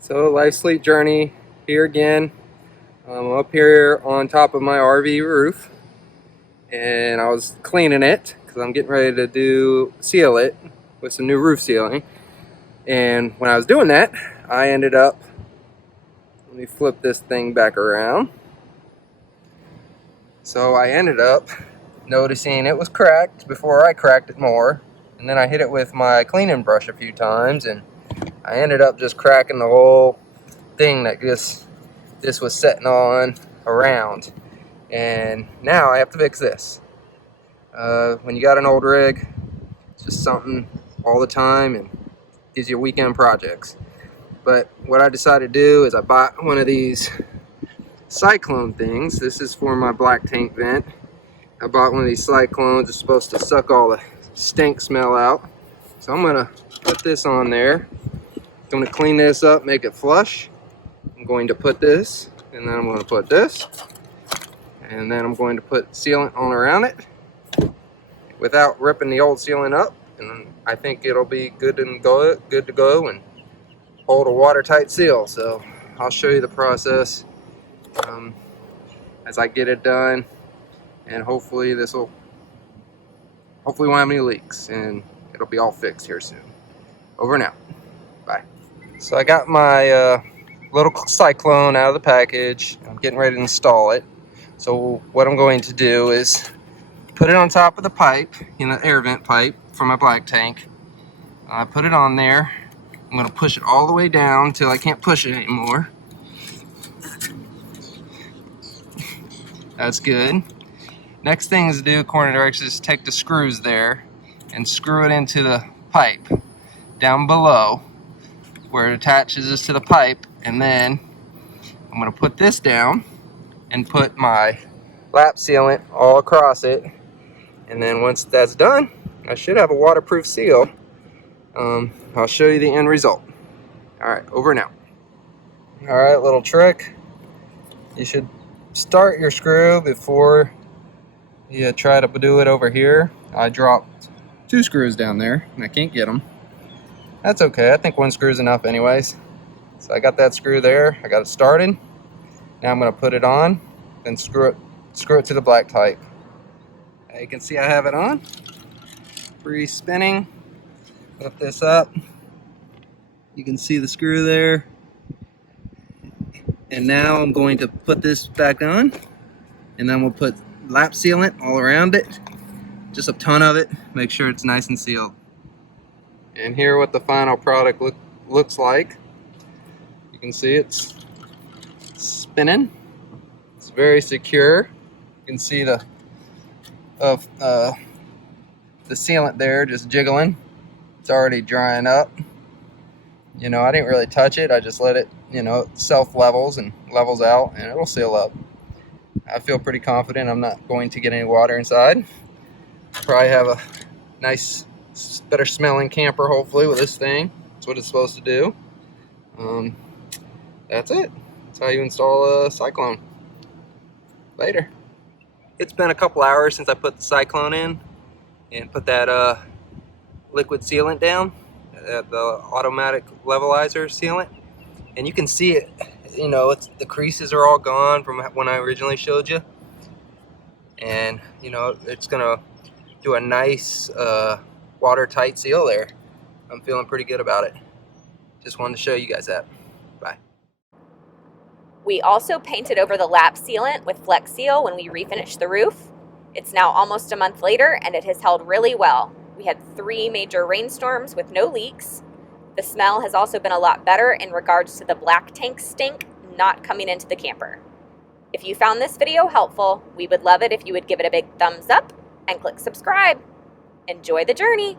So Life Sleep Journey here again. I'm up here on top of my RV roof, and I was cleaning it because I'm getting ready to seal it with some new roof sealing. And when I was doing that, I ended up, let me flip this thing back around. So I ended up noticing it was cracked before I cracked it more, and then I hit it with my cleaning brush a few times, and I ended up just cracking the whole thing that this was setting on around. And now I have to fix this. When you got an old rig, it's just something all the time and gives you weekend projects. But what I decided to do is I bought one of these Cyclone things. This is for my black tank vent. I bought one of these Cyclones. It's supposed to suck all the stink smell out. So I'm gonna put this on there. I'm gonna clean this up, make it flush. I'm going to put this, and then I'm going to put this, and then I'm going to put sealant on around it without ripping the old sealant up, and I think it'll be good to go and hold a watertight seal. So I'll show you the process as I get it done, and hopefully won't have any leaks, and it'll be all fixed here soon. Over and out. Bye. So I got my little Cyclone out of the package. I'm getting ready to install it. So what I'm going to do is put it on top of the pipe, air vent pipe for my black tank. I put it on there. I'm going to push it all the way down until I can't push it anymore. That's good. Next thing to do, according to directions, is take the screws there and screw it into the pipe down below where it attaches this to the pipe, and then I'm going to put this down and put my lap sealant all across it, and then once that's done, I should have a waterproof seal. I'll show you the end result. Alright, over and out. Alright, little trick. You should start your screw before you try to do it over here. I dropped 2 screws down there and I can't get them. That's okay, I think 1 screw is enough anyways. So I got that screw there, I got it started. Now I'm going to put it on, then screw it to the black type. You can see I have it on. Free spinning. Lift this up. You can see the screw there. And now I'm going to put this back on, and then we'll put lap sealant all around it. Just a ton of it. Make sure it's nice and sealed. And here what the final product looks like. You can see it's spinning. It's very secure. You can see the sealant there just jiggling. It's already drying up. I didn't really touch it. I just let it, self-levels and levels out, and it'll seal up. I feel pretty confident I'm not going to get any water inside. Probably have a nice, better smelling camper hopefully with this thing. That's what it's supposed to do. That's it. That's how you install a Cyclone. Later. It's been a couple hours since I put the Cyclone in and put that liquid sealant down, the automatic levelizer sealant, and you can see it. The creases are all gone from when I originally showed you, and it's gonna do a nice watertight seal there. I'm feeling pretty good about it. Just wanted to show you guys that. Bye. We also painted over the lap sealant with Flex Seal when we refinished the roof. It's now almost a month later, and it has held really well. We had 3 major rainstorms with no leaks. The smell has also been a lot better in regards to the black tank stink not coming into the camper. If you found this video helpful, we would love it if you would give it a big thumbs up and click subscribe. Enjoy the journey!